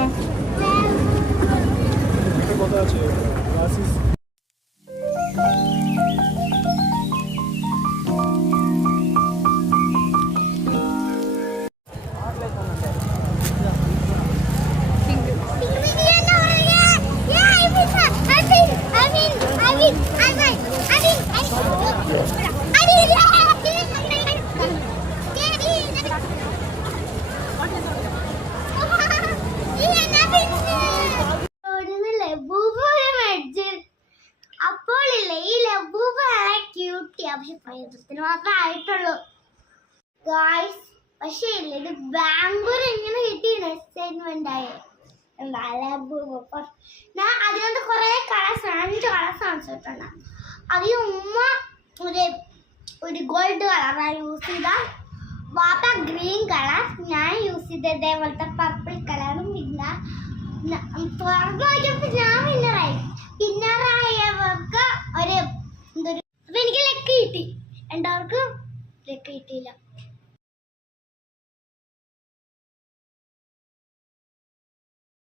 Leo. മാത്രമേ ആയിട്ടുള്ളൂ guys. പക്ഷേ ഇല്ല, ഇത് ബാംഗ്ലൂർ എങ്ങനെ കിട്ടി അസൈൻമെന്റ് ആയി. ഞാൻ അതിനകത്ത് കുറെ കളേഴ്സ് 5 കളേഴ്സ് കാണിച്ചിട്ടുണ്ട്. അതിൽ ഉമ്മ ഒരു ഗോൾഡ് കളറാണ് യൂസ് ചെയ്ത, വാപ്പ ഗ്രീൻ കളർ, ഞാൻ യൂസ് ചെയ്ത ഇതേപോലത്തെ പർപ്പിൾ കളറും. പിന്നെ തുറന്നു നോക്കിയപ്പോൾ ഞാൻ വിന്നറായവർക്ക് ഒരു എനിക്ക് ലക്ക് കിട്ടി. എല്ലാവർക്കും ലക്ക് കിട്ടിയില്ല.